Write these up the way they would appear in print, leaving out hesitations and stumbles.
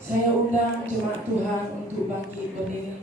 Saya undang jemaat Tuhan untuk bangkit berdiri.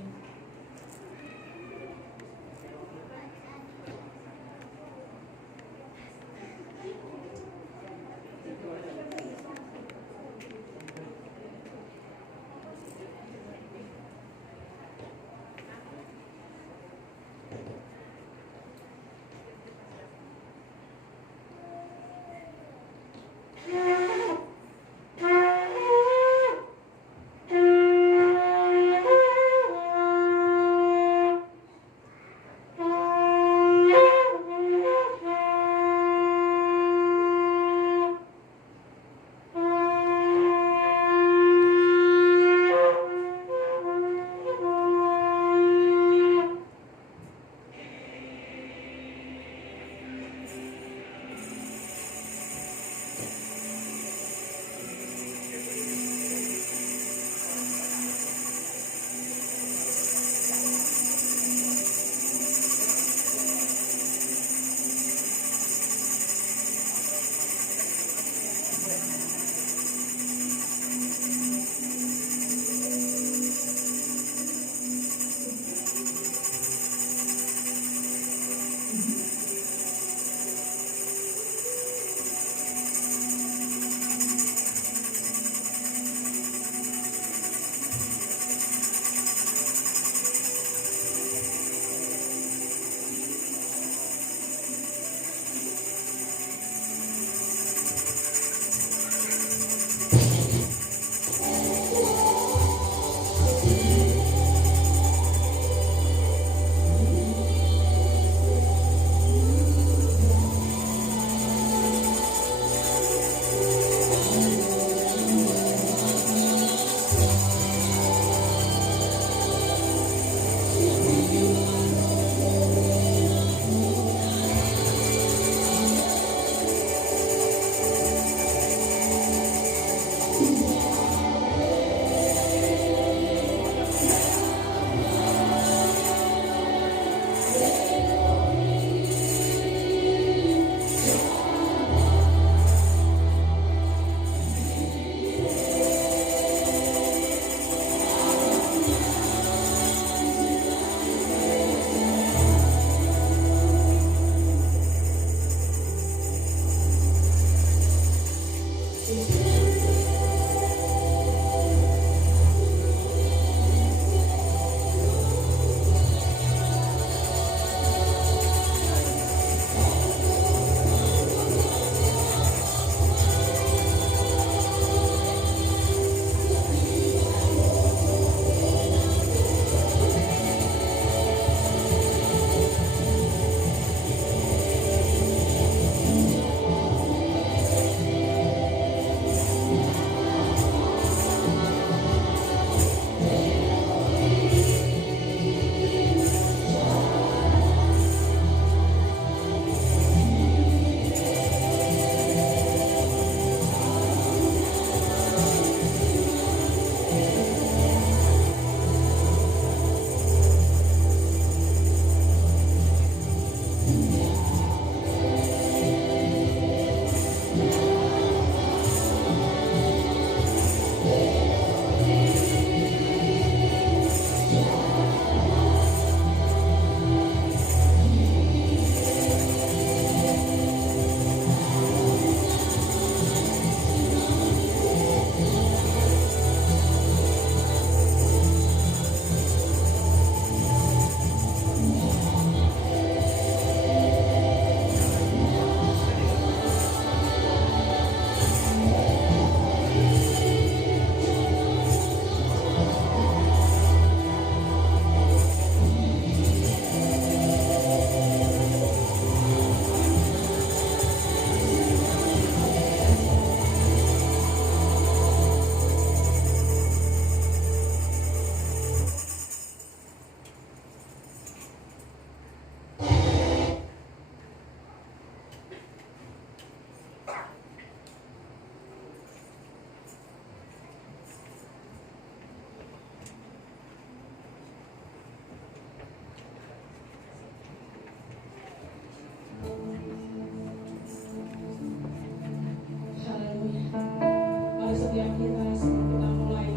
Mari setiap kita sebelum kita mulai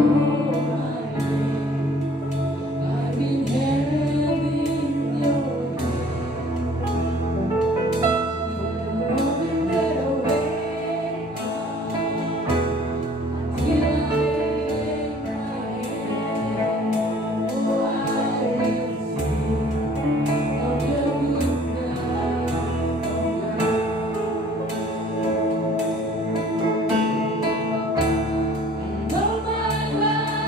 I've been held in your moment that I wake up till I lay my head. Oh, I will sing of your goodness, oh God. And all my life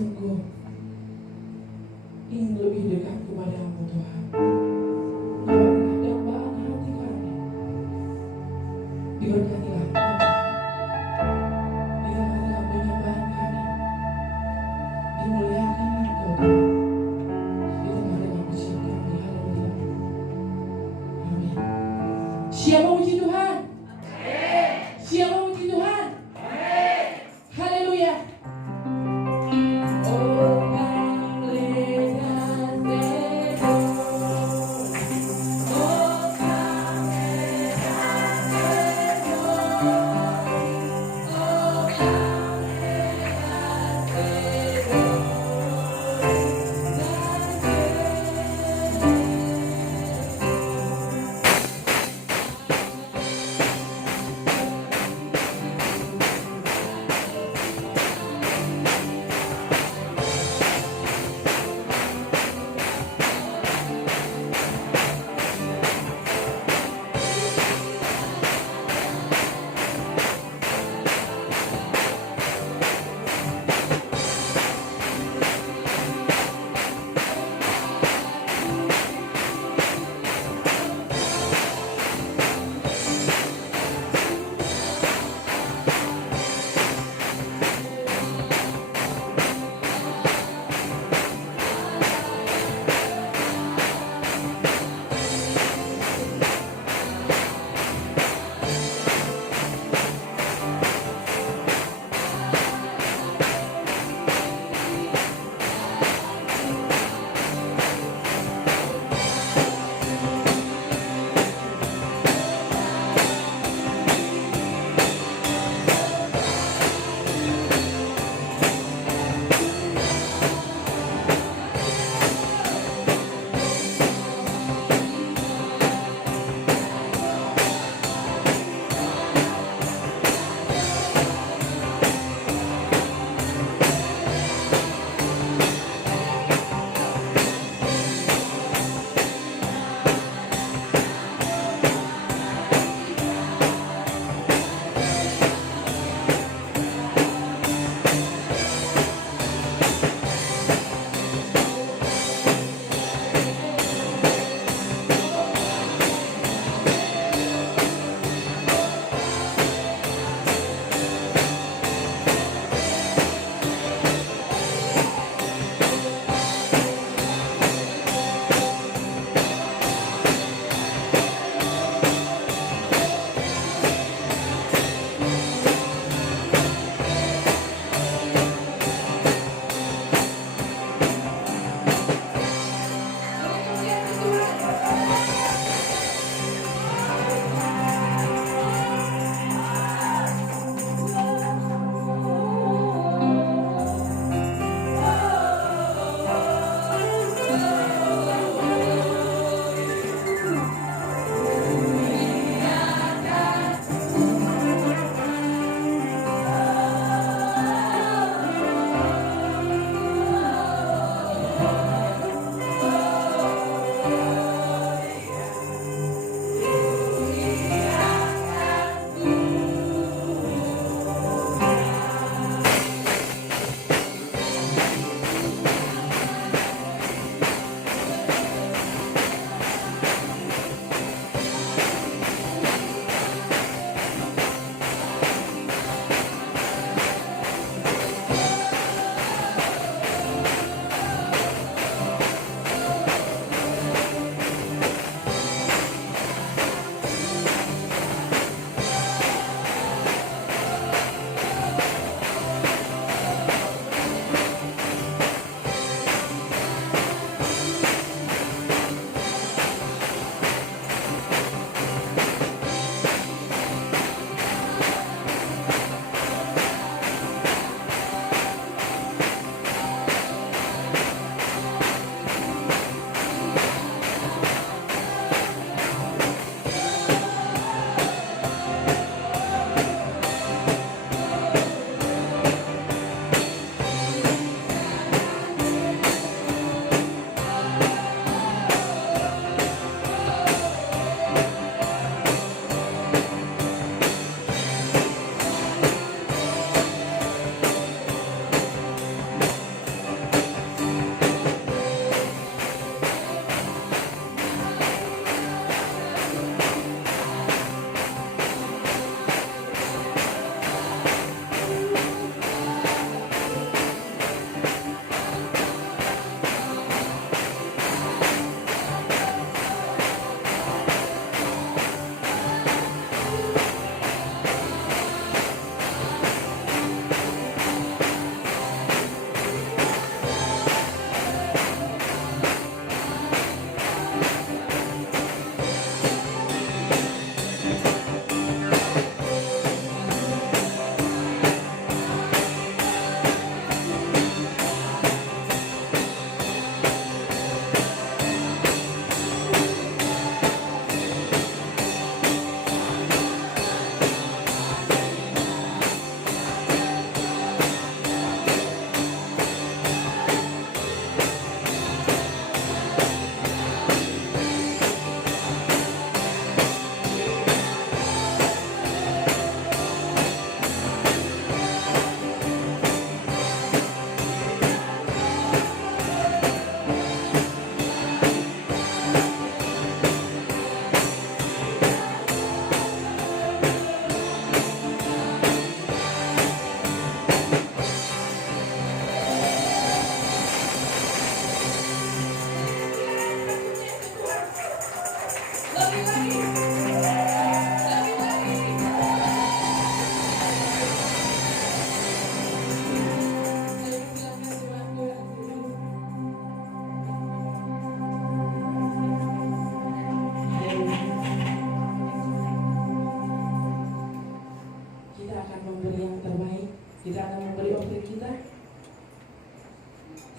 sungguh ingin lebih dekat kepadamu Tuhan. Dalam kedambaan hati kami, diberkatilah Tuhan. Di tengah-tengah penyembahan kami, dimuliakanlah Engkau Tuhan. Di tengah-tengah ujian kami, haleluya. Amin. Siapa puji Tuhan? Siapa puji Tuhan? Haleluya. Oh,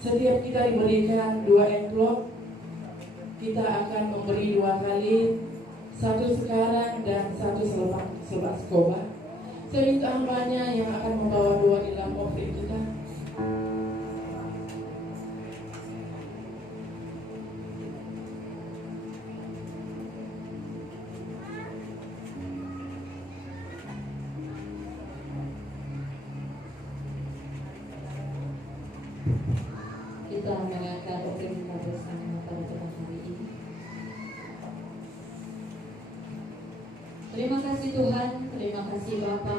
Setiap kita diberikan 2 amplop, kita akan memberi 2 kali, 1 sekarang dan 1 selepas khotbah. Saya minta hambanya yang akan membawa 2 di dalam offering kita. Kita mengangkat offering kita bersama pada petang hari ini. Terima kasih Tuhan, terima kasih Bapa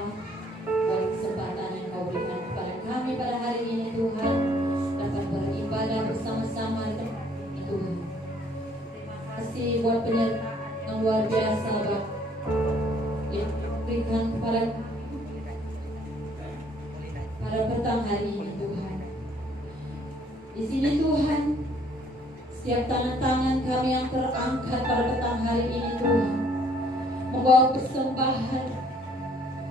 buat kesempatan yang Kau berikan kepada kami pada hari ini Tuhan, dapat beribadah bersama-sama Tuhan. Terima kasih buat penyertaan yang luar biasa Bapa yang berikan kepada pada petang hari ini Tuhan. Di sini Tuhan, setiap tangan-tangan kami yang terangkat pada petang hari ini Tuhan, membawa persembahan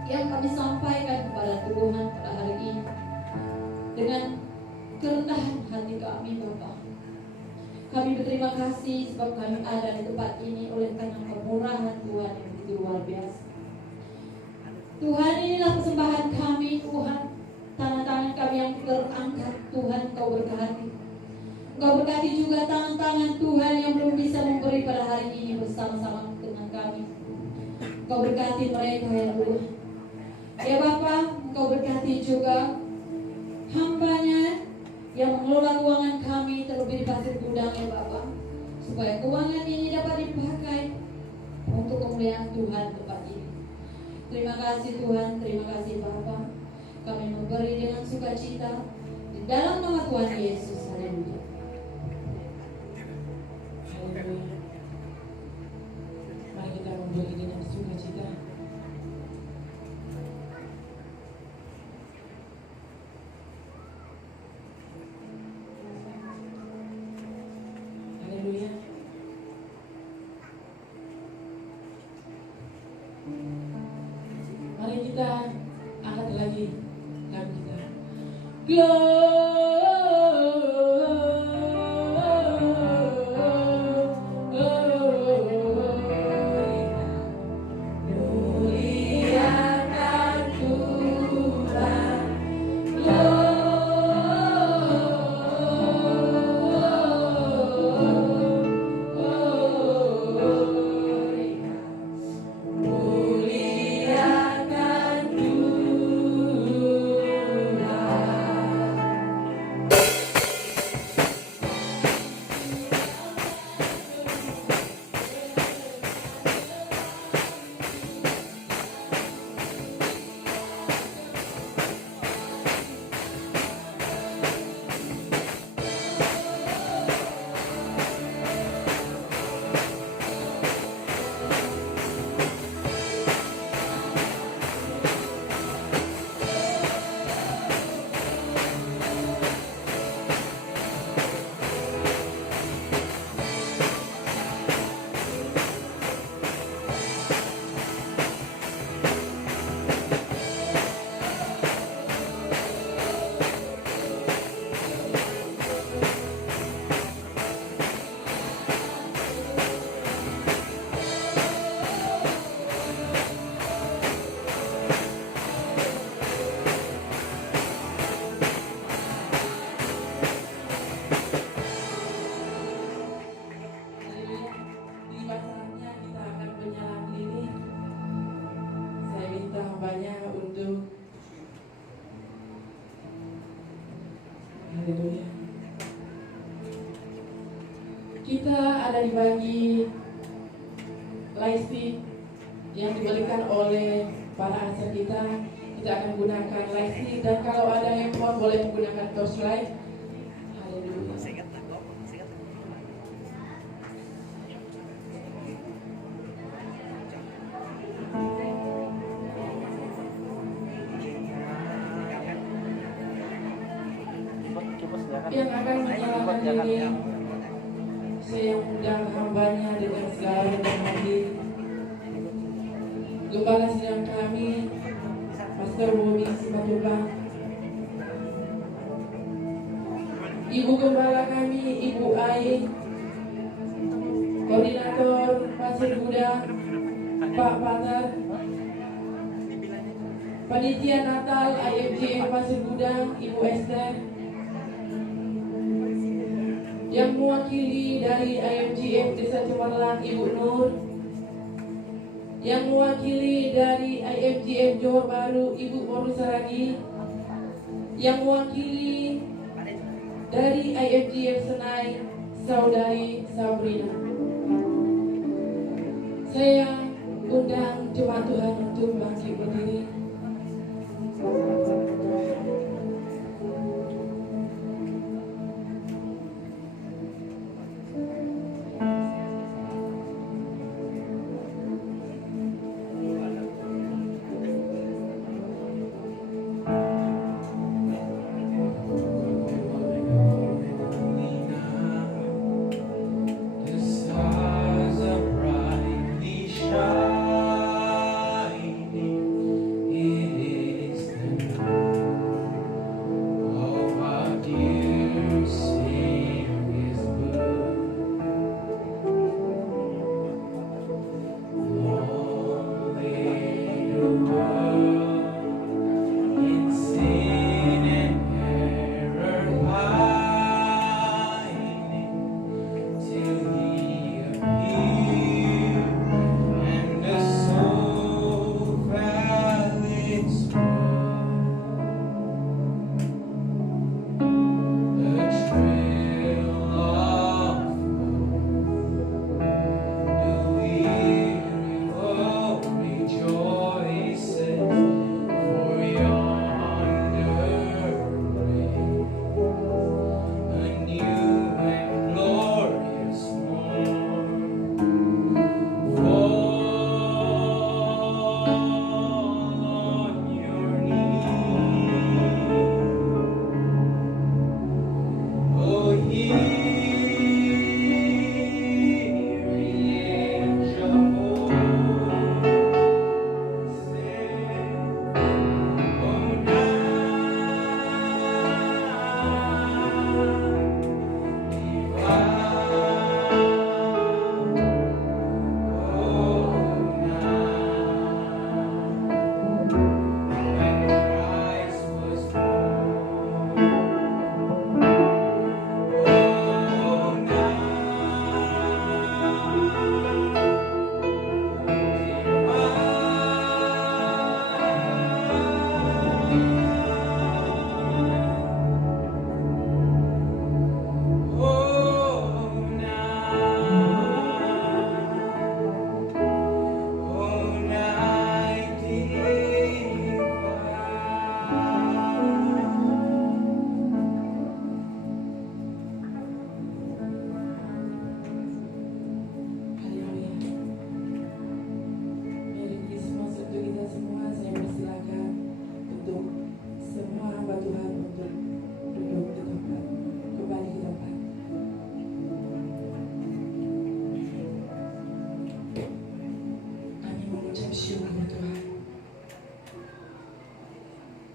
yang kami sampaikan kepada Tuhan pada hari ini dengan kerendahan hati kami Bapa. Kami berterima kasih sebab kami ada di tempat ini oleh karena kemurahan Tuhan yang begitu luar biasa. Tuhan, inilah persembahan kami Tuhan. Tangan-tangan kami yang terangkat Tuhan, Kau berkati. Kau berkati juga tangan-tangan Tuhan yang belum bisa memberi pada hari ini bersama-sama dengan kami. Kau berkati mereka ya Tuhan. Ya Bapa, Kau berkati juga hambanya yang mengelola keuangan kami terlebih di pasir gudang ya Bapa, supaya keuangan ini dapat dipakai untuk kemuliaan Tuhan tempat ini. Terima kasih Tuhan, terima kasih Bapa. Kami memberi dengan sukacita di dalam nama Tuhan Yesus. Haleluya. Haleluya. Mari kita memberi dengan sukacita. Haleluya. Mari kita angkat lagi lagu kita. Haleluya. Kita ada dibagi lightstick yang diberikan oleh para aset kita. Kita akan gunakan lightstick, dan kalau ada handphone boleh menggunakan torchlight. Haleluya. Yang akan menyalakan ini, saya undang hambanya dengan segala rendah hati. Gembala sidang kami, Pastor Bobby Simatullah. Ibu Gembala kami, Ibu Ai, Koordinator Pasir Gudang, Pak Patar, Panitia Natal IFJM Pasir Gudang, Ibu Esther, yang mewakili dari IFJM Desa Cemerlang, Ibu Nur, yang mewakili dari IFJM Johor Baru, Ibu Morusaragi, yang mewakili dari IFJM Senai, Saudari Sabrina. Saya undang jemaat Tuhan untuk bangkit berdiri.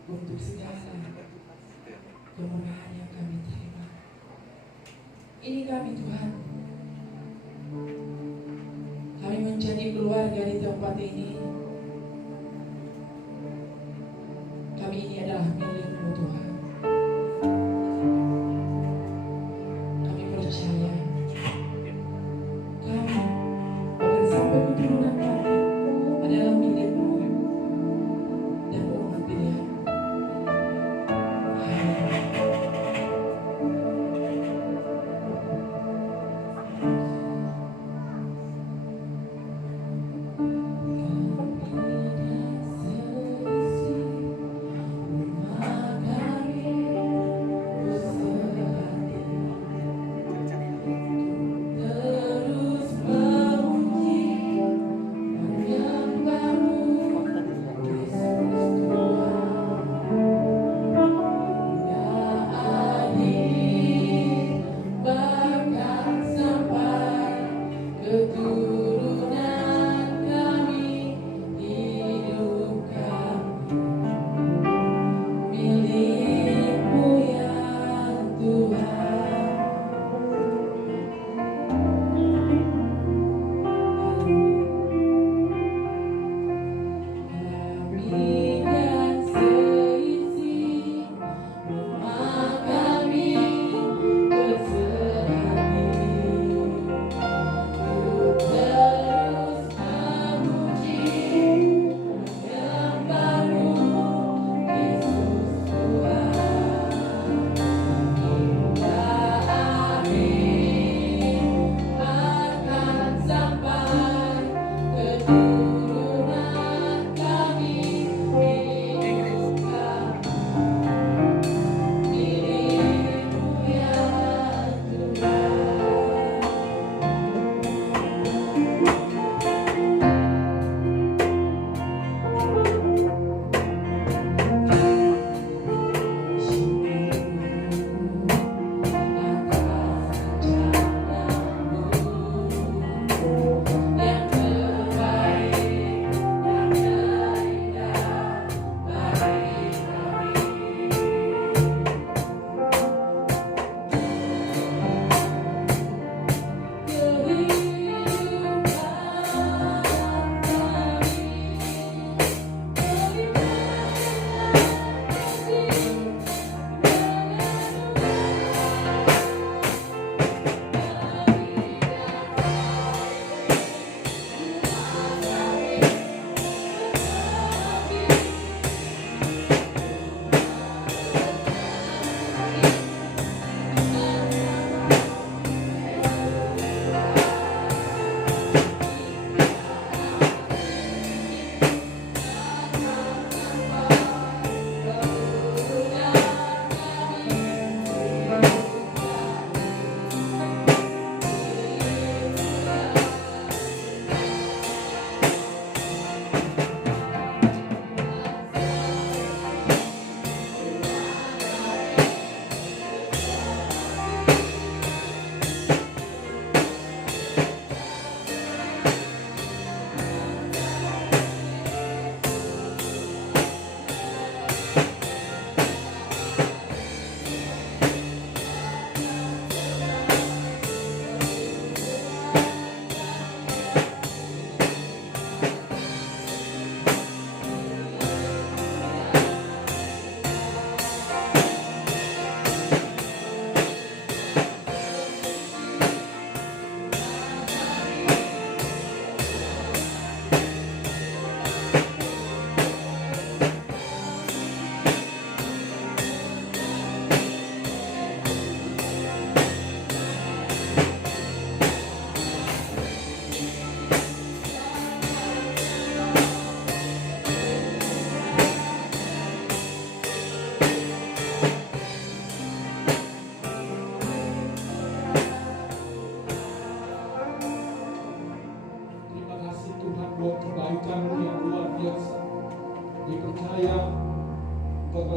Untuk segala kemurahan yang kami terima. Ini kami Tuhan. Kami menjadi keluarga di tempat ini. Kami ini adalah milik-Mu Tuhan. Kami percaya kami bahkan sampai keturunan kami adalah milik-Mu dan umat pilihan.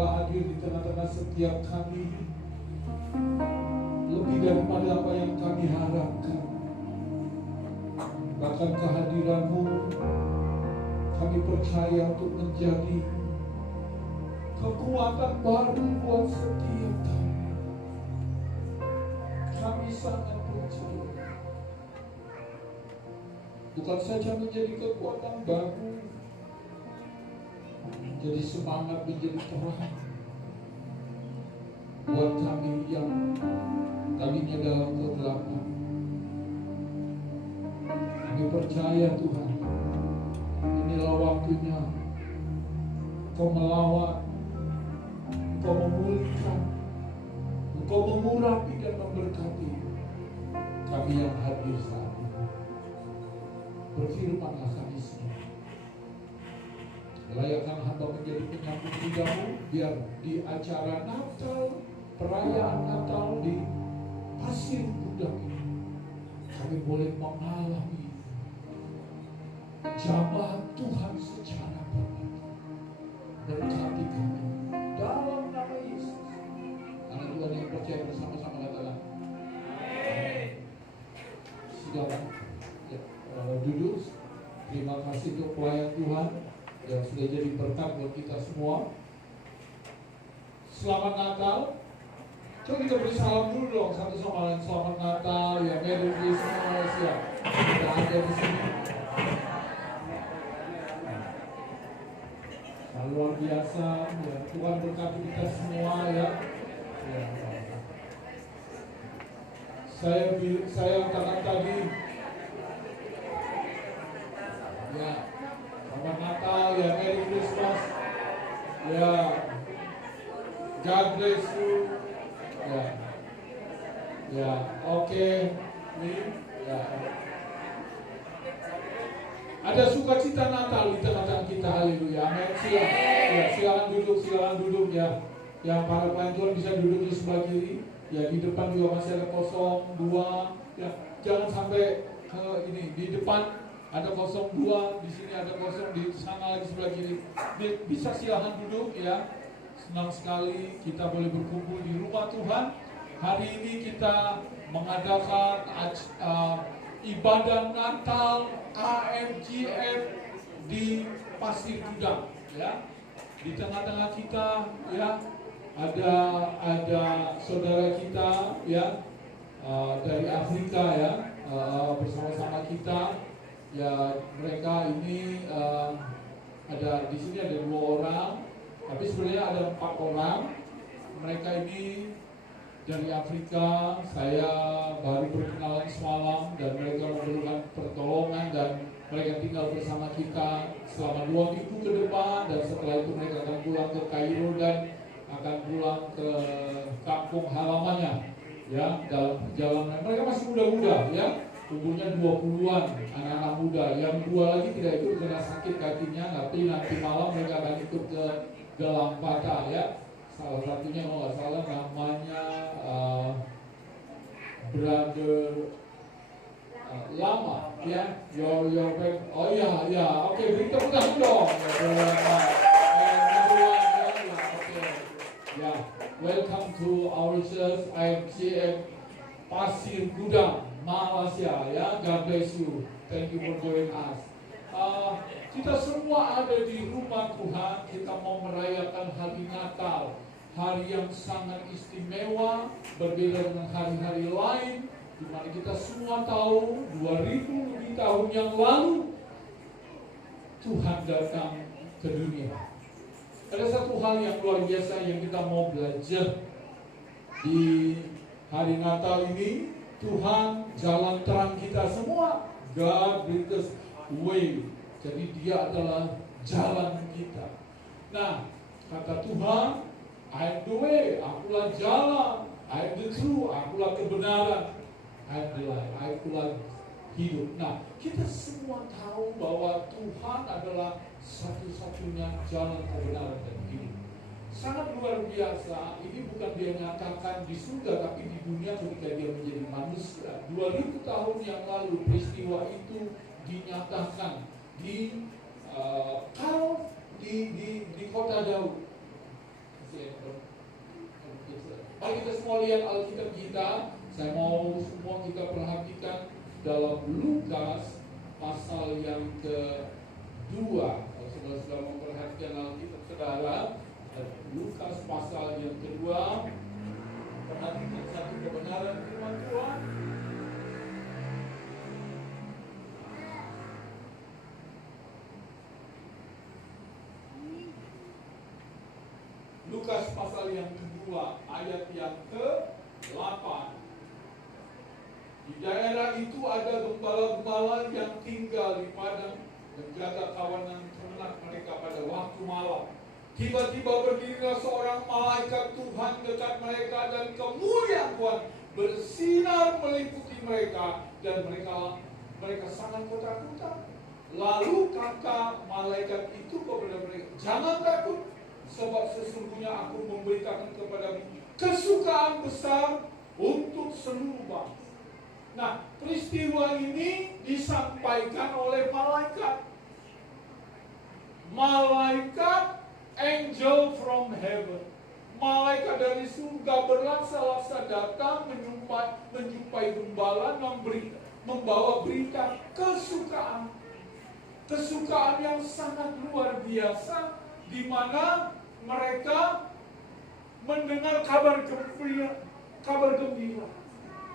telah hadir di tengah-tengah setiap kami, lebih daripada apa yang kami harapkan. Bahkan kehadiran-Mu kami percaya untuk menjadi kekuatan baru buat setiap kami. Kami sangat percaya. Bukan saja menjadi kekuatan baru, menjadi semangat, menjadi terang buat kami yang tadinya dalam kegelapan. Kami percaya Tuhan, inilah waktunya Engkau melawat, Engkau memulihkan, Engkau mengurapi dan memberkati kami yang hadir saat ini. Berfirmanlah kami semua. Layakkan hamba menjadi penyambut lidah-Mu, biar di acara Natal, perayaan Natal di Pasir Gudang ini, kami boleh mengalami jamaah Tuhan secara berbeda. Berkati kami dalam nama Yesus. Anak Tuhan yang percaya bersama-sama katakan amin. Silakan duduk. Terima kasih untuk pelayan Tuhan yang sudah jadi berkat buat kita semua. Selamat Natal. Coba kita beri salam dulu dong satu sama lain. Selamat Natal, ya Merry Christmas ya. Kita ada di sini. Luar biasa ya. Tuhan berkati kita semua ya. Saya katakan tadi ya, selamat Natal ya, Merry Christmas ya, God bless you ya, oke. Ya. Ada sukacita Natal di tengah-tengah kita, haleluya, amin. Silakan duduk ya. Yang para pelayan Tuhan bisa duduk di sebelah kiri. Ya, di depan juga masih ada 02. Ya, jangan sampai ini di depan ada 02, di sini ada 0, di sana lagi sebelah kiri. Bisa silakan duduk ya. Senang sekali kita boleh berkumpul di rumah Tuhan. Hari ini kita mengadakan ibadah Natal AMGF di Pasir Gudang ya. Di tengah-tengah kita ya ada saudara kita ya dari Afrika ya, bersama-sama kita ya. Mereka ini ada di sini ada 2 orang, tapi sebenarnya ada 4 orang. Mereka ini dari Afrika. Saya baru berkenalan semalam dan mereka memerlukan pertolongan dan mereka tinggal bersama kita selama 2 minggu ke depan, dan setelah itu mereka akan pulang ke Kairo dan akan pulang ke kampung halamannya ya. Dalam perjalanan mereka masih muda-muda ya, umurnya 20-an, anak-anak muda. Yang 2 lagi tidak ikut karena sakit kakinya, tapi nanti malam mereka akan ikut ke Galampata ya. Salah satunya kalau nggak salah namanya Brother Lama ya, your back. Oh ya, oke, beri tepuk tangan dong. Ya, welcome to our church IMCF Pasir Gudang, Malaysia ya. God bless you. Thank you for joining us. Kita semua ada di rumah Tuhan. Kita mau merayakan hari Natal, hari yang sangat istimewa, berbeda dengan hari-hari lain, di mana kita semua tahu 2000 lebih tahun yang lalu Tuhan datang ke dunia. Ada satu hal yang luar biasa yang kita mau belajar di hari Natal ini. Tuhan jalan terang kita semua. God brings us way. Jadi dia adalah jalan kita. Nah, kata Tuhan, I am the way, akulah jalan, I am the truth, akulah kebenaran, I am the life, akulah hidup. Nah, kita semua tahu bahwa Tuhan adalah satu-satunya jalan kebenaran dan hidup. Sangat luar biasa. Ini bukan dia nyatakan di surga, tapi di dunia ketika dia menjadi manusia. 2000 tahun yang lalu peristiwa itu dinyatakan di kota Daud. Mari kita semua lihat Alkitab kita. Saya mau semua kita perhatikan dalam Lukas pasal yang kedua. Kalau saudara sudah memperhatikan Alkitab saudara, Lukas pasal yang kedua, perhatikan satu kebenaran firman Tuhan. Lukas pasal yang kedua, ayat yang ke-8. Di daerah itu ada gembala-gembala yang tinggal di padang menjaga kawanan ternak mereka pada waktu malam. Tiba-tiba berdirilah seorang malaikat Tuhan dekat mereka dan kemuliaan Tuhan bersinar meliputi mereka dan mereka sangat ketakutan. Lalu kata malaikat itu kepada mereka, "Jangan takut, sebab sesungguhnya aku memberitakan kepadamu kesukaan besar untuk seluruh bangsa." Nah, peristiwa ini disampaikan oleh malaikat. Malaikat, angel from heaven. Malaikat dari surga berlaksa-laksa datang menjumpai gembala membawa berita kesukaan. Kesukaan yang sangat luar biasa, di mana mereka mendengar kabar gembira.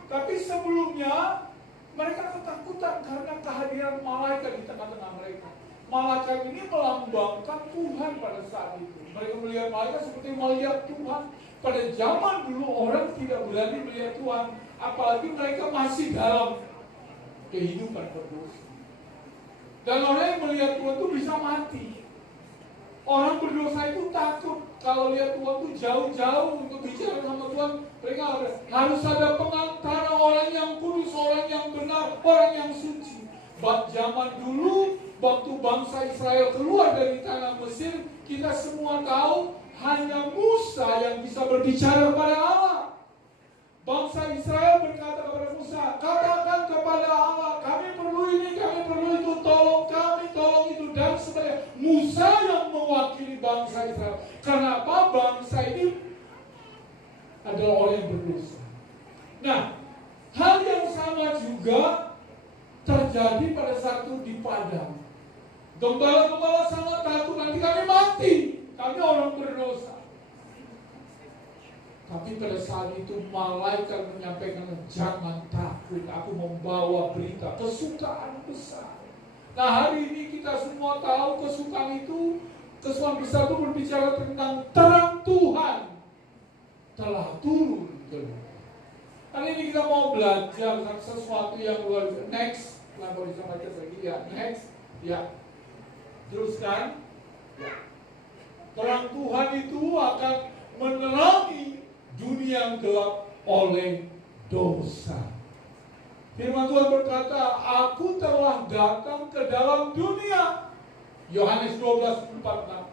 Tapi sebelumnya mereka ketakutan karena kehadiran malaikat di tengah-tengah mereka. Malaikat ini melambangkan Tuhan pada saat itu. Mereka melihat malaikat seperti melihat Tuhan. Pada zaman dulu orang tidak berani melihat Tuhan, apalagi mereka masih dalam kehidupan berdosa. Dan orang yang melihat Tuhan itu bisa mati. Orang berdosa itu takut kalau lihat Tuhan itu jauh-jauh untuk bicara sama Tuhan. Mereka harus ada pengantara, orang yang kudus, orang yang benar, orang yang suci. Zaman dulu, waktu bangsa Israel keluar dari tanah Mesir, kita semua tahu hanya Musa yang bisa berbicara kepada Allah. Bangsa Israel berkata kepada Musa, "Katakan kepada Allah, kami perlu ini, kami perlu itu, tolong kami, tolong itu," dan sebagainya. Musa yang mewakili bangsa Israel. Kenapa? Bangsa ini adalah orang yang berdosa. Nah, hal yang sama juga terjadi pada saat itu di padang. Gembala-gembala sangat takut, nanti kami mati, kami orang berdosa. Tapi pada saat itu malaikat menyampaikan, "Jangan takut, aku membawa berita kesukaan besar." Nah, hari ini kita semua tahu kesukaan besar itu berbicara tentang terang Tuhan telah turun. Hari ini kita mau belajar sesuatu yang luar biasa. Next, boleh disampaikan lagi ya. Next, ya. Teruskan. Ya. Terang Tuhan itu akan menerangi dunia yang gelap oleh dosa. Firman Tuhan berkata, "Aku telah datang ke dalam dunia." Yohanes 12:46.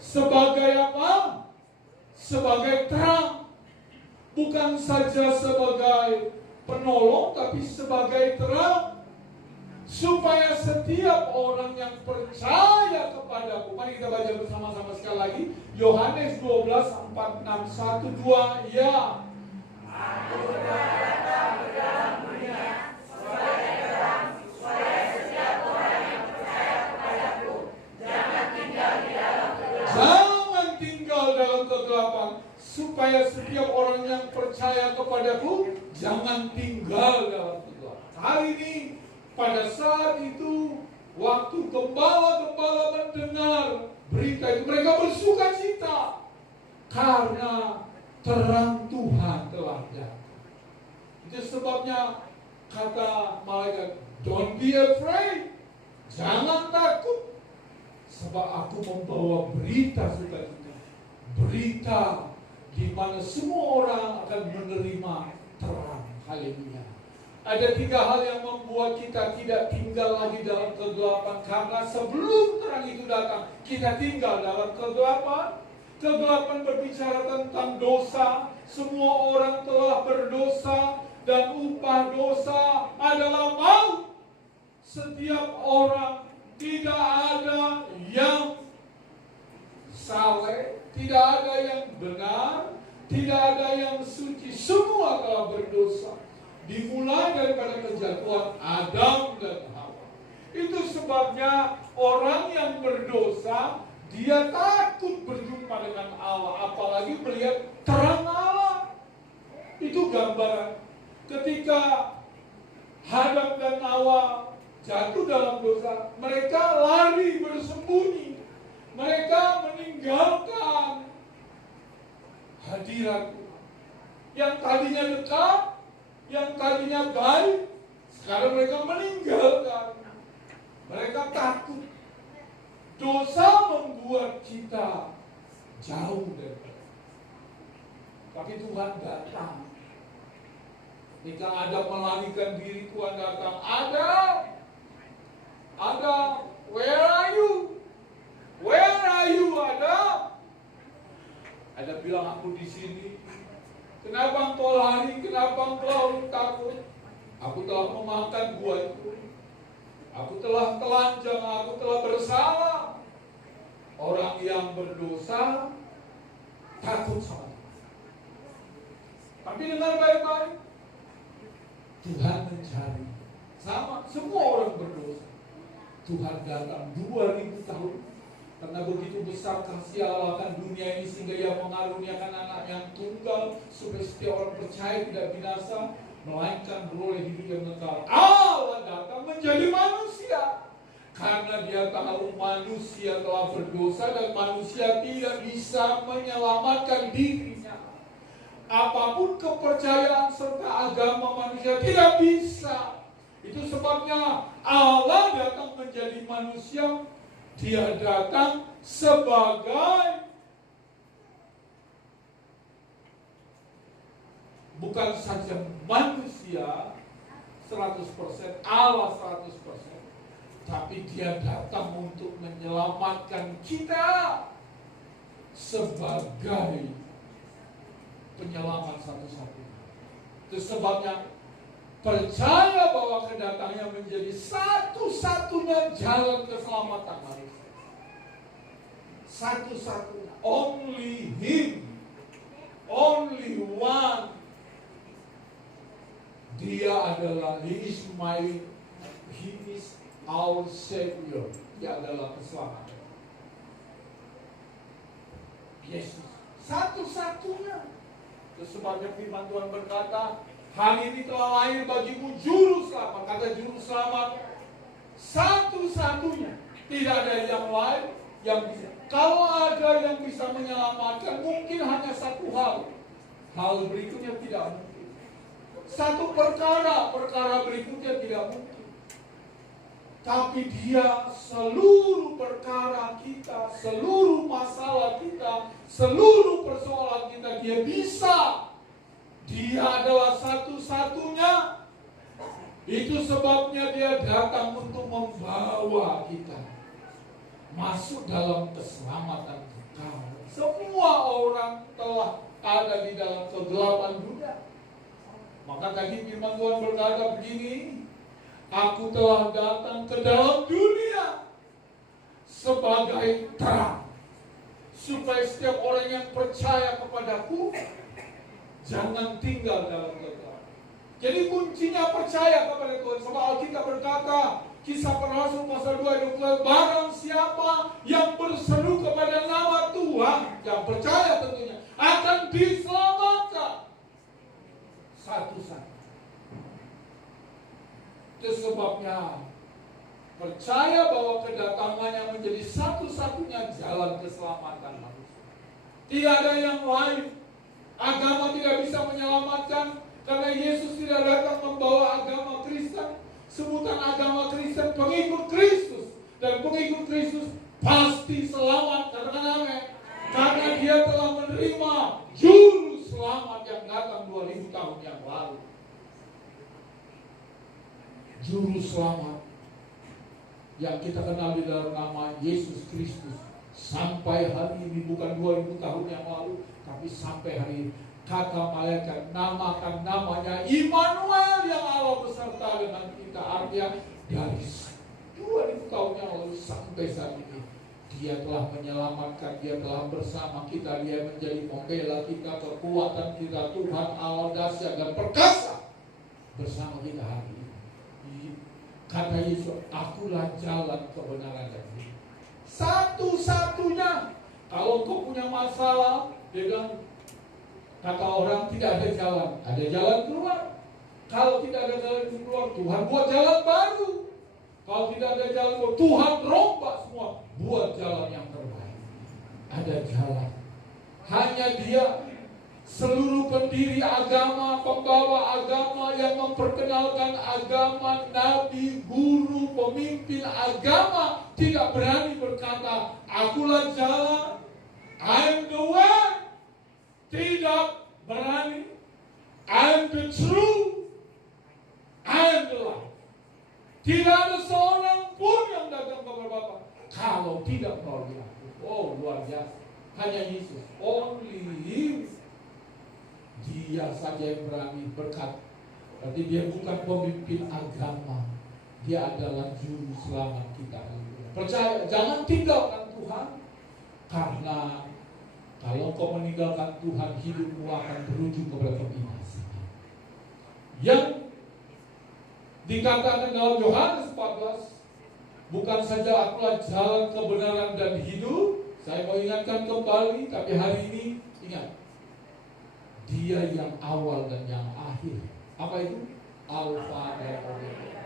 Sebagai apa? Sebagai terang. Bukan saja sebagai penolong, tapi sebagai terang. Supaya setiap orang yang percaya kepadaku. Mari kita baca bersama-sama sekali lagi. Yohanes 12:46, 1, 2, ya. Aku telah datang ke dalam dunia sebagai terang, supaya setiap orang yang percaya kepadaku jangan tinggal di dalam kegelapan. Jangan tinggal dalam kegelapan. Supaya setiap orang yang percaya kepadaku jangan tinggal dalam kegelapan. Hari ini, pada saat itu, waktu gembala-gembala mendengar berita itu, mereka bersuka cita karena terang Tuhan telah datang. Itu sebabnya kata malaikat, "Don't be afraid, jangan takut, sebab aku membawa berita sukacita, berita di mana semua orang akan menerima terang." Haleluya. Ada 3 hal yang membuat kita tidak tinggal lagi dalam kegelapan. Karena sebelum terang itu datang, kita tinggal dalam kegelapan. Kegelapan berbicara tentang dosa. Semua orang telah berdosa, dan upah dosa adalah maut. Setiap orang, tidak ada yang saleh, tidak ada yang benar, tidak ada yang suci, semua telah berdosa. Dimulai daripada kejatuhan Adam dan Hawa. Itu sebabnya orang yang berdosa, dia takut berjumpa dengan Allah, apalagi melihat terang Allah. Itu gambaran ketika Adam dan Hawa jatuh dalam dosa, mereka lari bersembunyi, mereka meninggalkan hadirat Tuhan. Yang tadinya dekat, yang tadinya baik, sekarang mereka meninggalkan. Mereka takut. Dosa membuat kita jauh dari Tuhan. Tapi Tuhan datang. Ketika Adam melarikan diri, Tuhan datang. Adam, where are you? Where are you, Adam? Adam bilang, aku di sini. Kenapa engkau lari? Kenapa engkau takut? Aku telah memakan buah itu. Aku telah telanjang, aku telah bersalah. Orang yang berdosa takut sama Tuhan. Tapi dengar baik-baik, Tuhan mencari. Sama, semua orang berdosa. Tuhan datang 2000 tahun. Karena begitu besar kasih Allah akan dunia ini, sehingga Ia mengaruniakan anak yang tunggal, supaya setiap orang percaya tidak binasa, melainkan beroleh hidup yang kekal. Allah datang menjadi manusia. Karena Dia tahu manusia telah berdosa dan manusia tidak bisa menyelamatkan dirinya. Apapun kepercayaan serta agama manusia tidak bisa. Itu sebabnya Allah datang menjadi manusia. Dia datang sebagai bukan saja manusia 100%, Allah 100%, tapi Dia datang untuk menyelamatkan kita sebagai penyelamat satu-satunya. Itu sebabnya percaya bahwa kedatangannya menjadi satu-satunya jalan keselamatan manusia. Satu-satunya. Only Him. Only one. Dia adalah, He is our Savior. Dia adalah keselamatan. Yesus. Satu-satunya. Itu sebabnya firman Tuhan berkata, hari ini telah lahir bagimu juru selamat. Kata juru selamat satu-satunya. Tidak ada yang lain yang bisa. Kalau ada yang bisa menyelamatkan, mungkin hanya satu hal. Hal berikutnya tidak mungkin. Satu perkara berikutnya tidak mungkin. Tapi Dia seluruh perkara kita, seluruh masalah kita, seluruh persoalan kita, Dia bisa. Dia adalah satu-satunya. Itu sebabnya Dia datang untuk membawa kita masuk dalam keselamatan kekal. Semua orang telah ada di dalam kegelapan dunia. Maka tadi firman Tuhan berkata begini, aku telah datang ke dalam dunia sebagai terang, supaya setiap orang yang percaya kepadaku jangan tinggal dalam kegelapan. Jadi kuncinya percaya kepada Tuhan. Sebab Alkitab berkata, Kisah Para Rasul pasal 2 ayat 12, barang siapa yang berseru kepada nama Tuhan, yang percaya tentunya, akan diselamatkan. Satu-satu. Itu sebabnya percaya bahwa kedatangannya menjadi satu-satunya jalan keselamatan manusia. Tidak ada yang lain. Agama tidak bisa menyelamatkan, karena Yesus tidak datang membawa agama Kristen. Sebutan agama Kristen pengikut Kristus, dan pengikut Kristus pasti selamat. Katakan amin. Karena Dia telah menerima juru selamat yang datang 2000 tahun yang lalu. Juru selamat yang kita kenal di dalam nama Yesus Kristus. Sampai hari ini, bukan 2000 tahun yang lalu, tapi sampai hari ini. Kata malaikat, namakan namanya Immanuel, yang Allah beserta dengan kita. Artinya dari 2000 tahun yang lalu sampai saat ini, Dia telah menyelamatkan, Dia telah bersama kita, Dia menjadi pembela kita, kekuatan kita. Tuhan Allah dahsyat dan perkasa bersama kita hari ini. Kata Yesus, akulah jalan kebenaran dan hidup. Satu-satunya. Kalau kau punya masalah, dia bilang, kata orang tidak ada jalan. Ada jalan keluar. Kalau tidak ada jalan keluar, Tuhan buat jalan baru. Kalau tidak ada jalan keluar, Tuhan rombak semua. Buat jalan yang terbaik. Ada jalan. Hanya Dia, seluruh pendiri agama, pembawa agama yang memperkenalkan agama, nabi, guru, pemimpin agama tidak berani berkata, akulah jalan, I'm the way. Tidak berani. I'm the truth. I'm the life. Tidak ada seorang pun yang datang kepada Bapa kalau tidak melalui aku. Oh, luar biasa. Hanya Yesus. Only Him. Dia saja yang berani berkat. Berarti Dia bukan pemimpin agama. Dia adalah juru selamat kita. Percaya, jangan tinggalkan Tuhan. Karena kalau kau meninggalkan Tuhan, hidupmu akan berujung kepada kebinasaan. Yang dikatakan dalam Yohanes 14, bukan saja akulah jalan kebenaran dan hidup. Saya mau ingatkan kembali, tapi hari ini ingat, Dia yang awal dan yang akhir. Apa itu? Alfa dan Omega.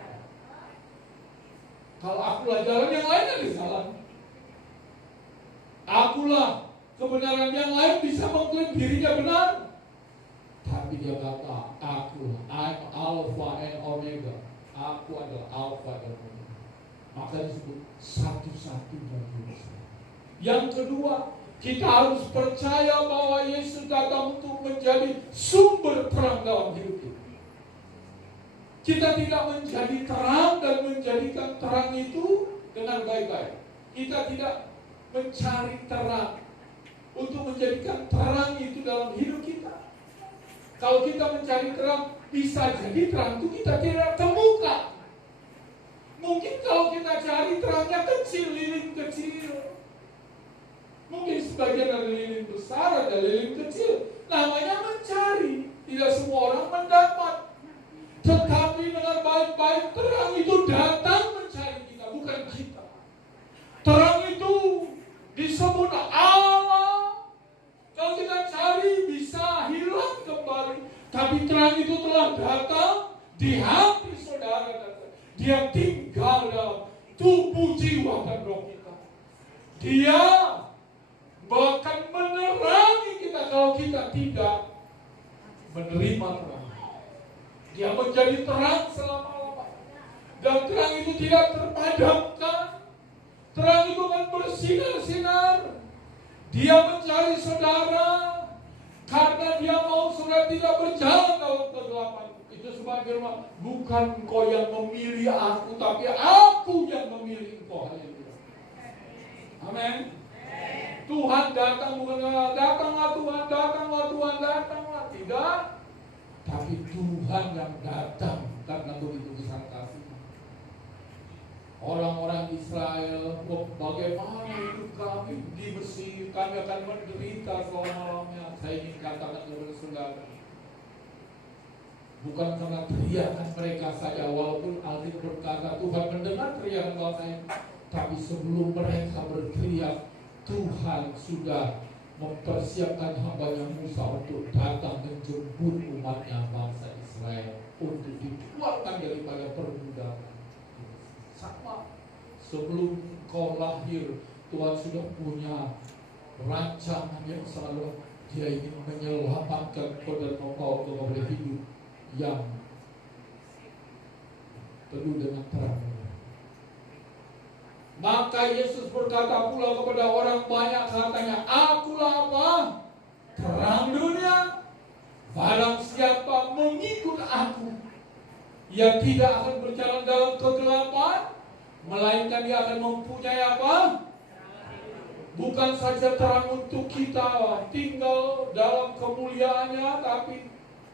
Kalau akulah jalan, yang lain ada jalan. Akulah kebenaran, yang lain bisa mengklaim dirinya benar. Tapi Dia kata, akulah, I'm Alpha and Omega. Aku adalah Alpha dan Omega. Maka disebut satu-satunya juru selamat. Yang kedua, kita harus percaya bahwa Yesus datang untuk menjadi sumber terang dalam hidup kita. Kita tidak menjadi terang dan menjadikan terang itu dengan baik-baik. Kita tidak mencari terang untuk menjadikan terang itu dalam hidup kita. Kalau kita mencari terang, bisa jadi terang itu kita tidak temukan. Mungkin kalau kita cari terangnya kecil, lilin kecil. Mungkin sebagian ada lilin besar, ada lilin kecil. Namanya mencari. Tidak semua orang mendapat. Tetapi dengan baik-baik, terang itu datang mencari kita, bukan kita. Terang itu disebut Allah. Kalau kita cari bisa hilang kembali. Tapi terang itu telah datang di hati saudara dan Dia tinggal dalam tubuh, jiwa, dan roh kita. Dia bahkan menerangi kita kalau kita tidak menerima terang. Dia menjadi terang selama-lamanya. Dan terang itu tidak terpadamkan. Terang itu akan bersinar-sinar. Dia mencari saudara karena Dia mau saudara tidak berjalan dalam kegelapan. Itu sebab firman, bukan engkau yang memilih aku, tapi aku yang memilih engkau. Haleluya. Amin. Tuhan datang bukan datanglah Tuhan, datanglah Tuhan, datanglah. Tidak. Tapi Tuhan yang datang karena begitu besar kasih. Orang-orang Israel, bagaimana hidup kami di Mesir, kami akan menderita selama-lamanya. Saya ingin katakan kepada saudara, bukan karena teriakan mereka saja, walaupun Alkitab berkata Tuhan mendengar teriakan bangsa ini, tapi sebelum mereka berteriak, Tuhan sudah mempersiapkan hambanya Musa untuk datang menjemput umatnya bangsa Israel untuk dikeluarkan daripada perbudakan. Sama, sebelum kau lahir, Tuhan sudah punya rancangan yang selalu Dia ingin menyelamatkan kau dan membawa kau kepada hidup yang penuh dengan terang. Maka Yesus berkata pula kepada orang banyak, katanya, akulah apa? Terang dunia. Barang siapa mengikut aku, ia tidak akan berjalan dalam kegelapan, melainkan dia akan mempunyai apa? Bukan saja terang untuk kita tinggal dalam kemuliaannya, tapi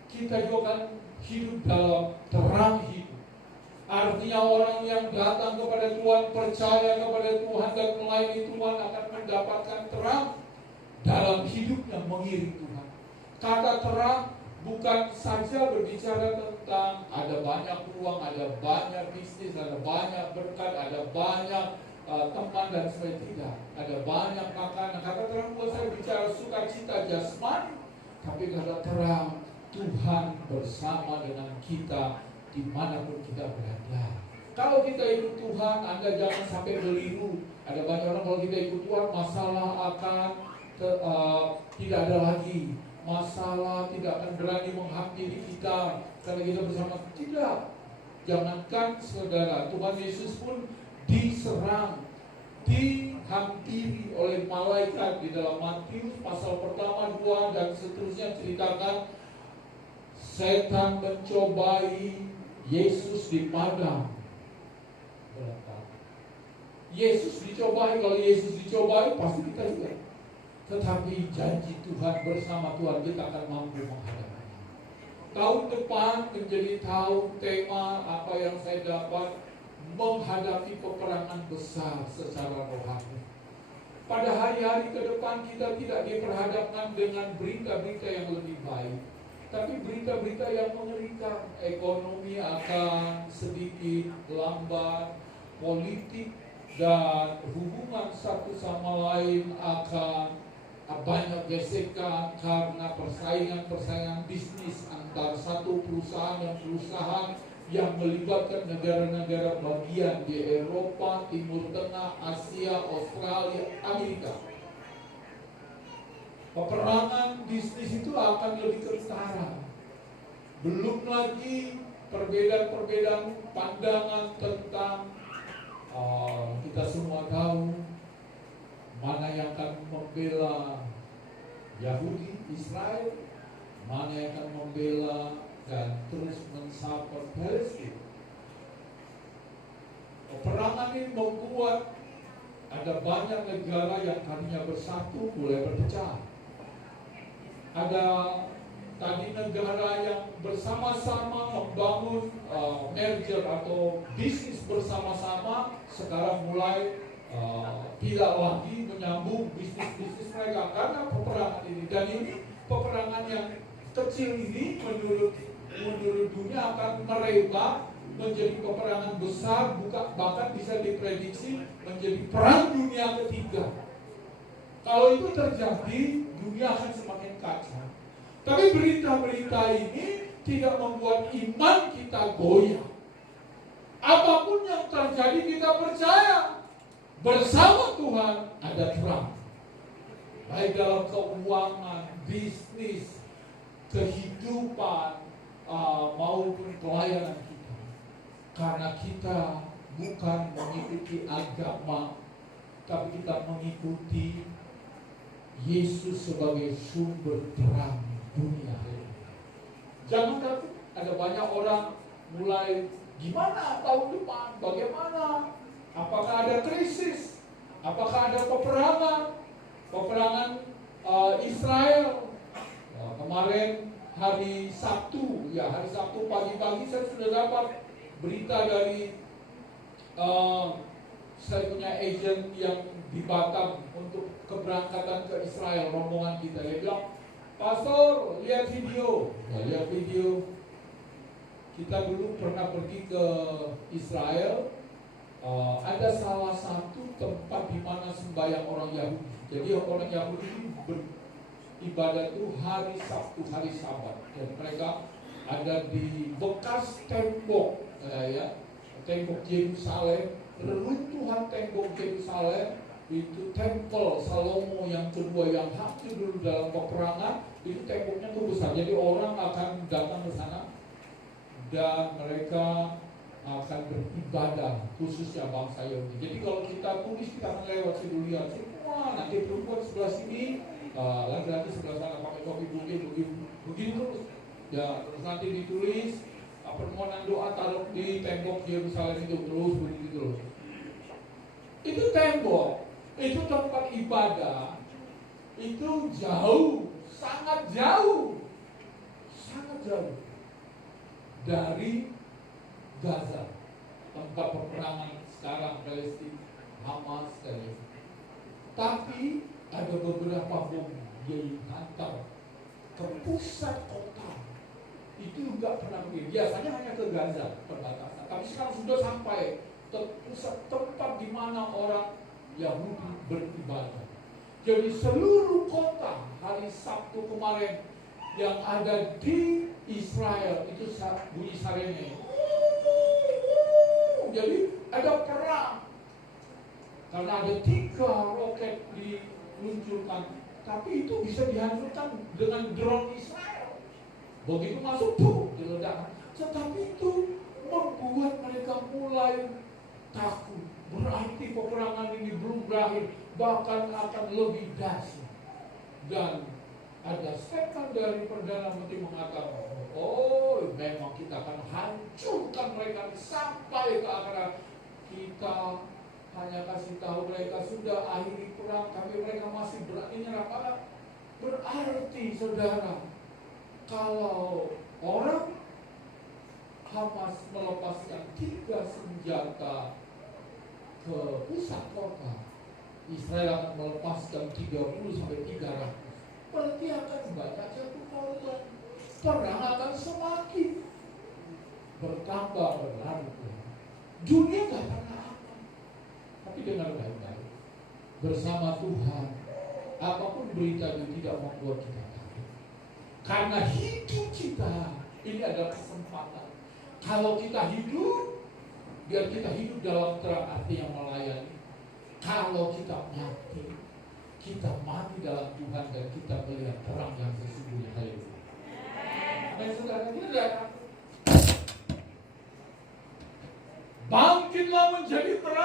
kita juga akan hidup dalam terang hidup. Artinya orang yang datang kepada Tuhan, percaya kepada Tuhan dan melayani Tuhan akan mendapatkan terang dalam hidupnya mengiring Tuhan. Kata terang bukan saja berbicara tentang ada banyak uang, ada banyak bisnis, ada banyak berkat, ada banyak teman dan sebagainya. Tidak, ada banyak makanan. Kata terang bukan saya bicara sukacita jasmani, tapi kata terang Tuhan bersama dengan kita dimanapun kita berada. Kalau kita ikut Tuhan, Anda jangan sampai keliru. Ada banyak orang kalau kita ikut Tuhan, masalah akan tidak ada lagi. Masalah tidak akan berani menghampiri kita karena kita bersama. Tidak. Jangankan saudara, Tuhan Yesus pun diserang, dihampiri oleh malaikat di dalam Matius pasal pertama, 2 dan seterusnya ceritakan setan mencobai Yesus di padang. Yesus dicobai, kalau Yesus dicobai pasti kita juga. Tetapi janji Tuhan bersama Tuhan kita akan mampu menghadapinya. Tahun depan menjadi tahun tema apa yang saya dapat menghadapi peperangan besar secara rohani. Pada hari-hari ke depan kita tidak diperhadapkan dengan berita-berita yang lebih baik, tapi berita-berita yang mengerikan. Ekonomi akan sedikit lambat, politik dan hubungan satu sama lain akan banyak gesekan karena persaingan bisnis antar satu perusahaan dan perusahaan yang melibatkan negara-negara bagian di Eropa, Timur Tengah, Asia, Australia, Amerika. Peperangan bisnis itu akan lebih kentara. Belum lagi perbedaan-perbedaan pandangan tentang kita semua tahu mana yang akan membela Yahudi, Israel, mana yang akan membela dan terus mensupport Palestina. Peperangan ini membuat ada banyak negara yang tadinya bersatu mulai berpecah. Ada tadi negara yang bersama-sama membangun merger atau bisnis bersama-sama, sekarang mulai tidak lagi menyambung bisnis mereka karena peperangan ini. Dan ini peperangan yang kecil ini menurut dunia akan merebak menjadi peperangan besar, bahkan bisa diprediksi menjadi perang dunia ketiga. Kalau itu terjadi, dunia akan semakin kacau. Tapi berita-berita ini tidak membuat iman kita goyah. Apapun yang terjadi kita percaya bersama Tuhan ada terang. Baik dalam keuangan, bisnis, kehidupan, maupun pelayanan kita. Karena kita bukan mengikuti agama, tapi kita mengikuti Yesus sebagai sumber terang dunia. Jangan takut, ada banyak orang mulai gimana tahun depan, bagaimana? Apakah ada krisis? Apakah ada peperangan Israel? Kemarin hari Sabtu pagi-pagi saya sudah dapat berita dari saya punya agent yang di Batam untuk keberangkatan ke Israel, rombongan kita. Dia bilang, Pastor, lihat video. Ya, lihat video. Kita dulu pernah pergi ke Israel. Ada salah satu tempat di mana sembahyang orang Yahudi. Jadi orang Yahudi beribadah itu hari Sabtu, hari Sabat. Dan mereka ada di bekas tembok, tembok Yerusalem, reruntuhan tembok Yerusalem. Itu tempel Salomo yang kedua yang hampir dulu dalam peperangan, itu temboknya tuh besar. Jadi orang akan datang ke sana dan mereka akan beribadah, khususnya bangsa Yahudi. Jadi kalau kita tulis, kita akan lewat situ lihat semua, nanti perempuan sebelah sini, laki-laki sebelah sana pakai topi begini terus. Ya, terus nanti ditulis permohonan doa taruh di tembok Yerusalem itu terus begitu terus. Itu tembok, itu tempat ibadah, itu jauh, sangat jauh dari Gaza. tempat peperangan sekarang Palestina, Hamas dan tapi ada beberapa bom yang dihantar ke pusat kota. Itu enggak pernah begini. Biasanya hanya ke Gaza perbatasan. Tapi sekarang sudah sampai ke pusat tempat di mana orang Yahudi beribadah. Jadi seluruh kota hari Sabtu kemarin yang ada di Israel itu bunyi sarene. Jadi ada perang. Karena ada 3 roket diluncurkan. Tapi itu bisa dihancurkan dengan drone Israel. Begitu masuk, diledakkan. Tetapi itu membuat mereka mulai takut. Berarti peperangan ini belum berakhir, bahkan akan lebih dahsyat. Dan ada statement dari Perdana Menteri mengatakan, oh memang kita akan hancurkan mereka sampai ke akar. Kita hanya kasih tahu mereka sudah akhiri perang, tapi mereka masih berani nyerah. Berarti saudara, kalau orang Hamas melepaskan 3 senjata ke pusat kota, Israel akan melepaskan 30 sampai 300. Berarti akan banyak jatuh korban. Perang akan semakin bertambah berlarut. Dunia gak pernah aman. Tapi dengar baik-baik, bersama Tuhan, apapun berita itu tidak membuat kita takut. Karena hidup kita ini adalah kesempatan. Kalau kita hidup, biar kita hidup dalam terang arti yang melayani. Kalau kita mati dalam Tuhan dan kita melihat terang yang sesungguhnya. Haleluya. Amin, saudara. Bangkitlah menjadi terang.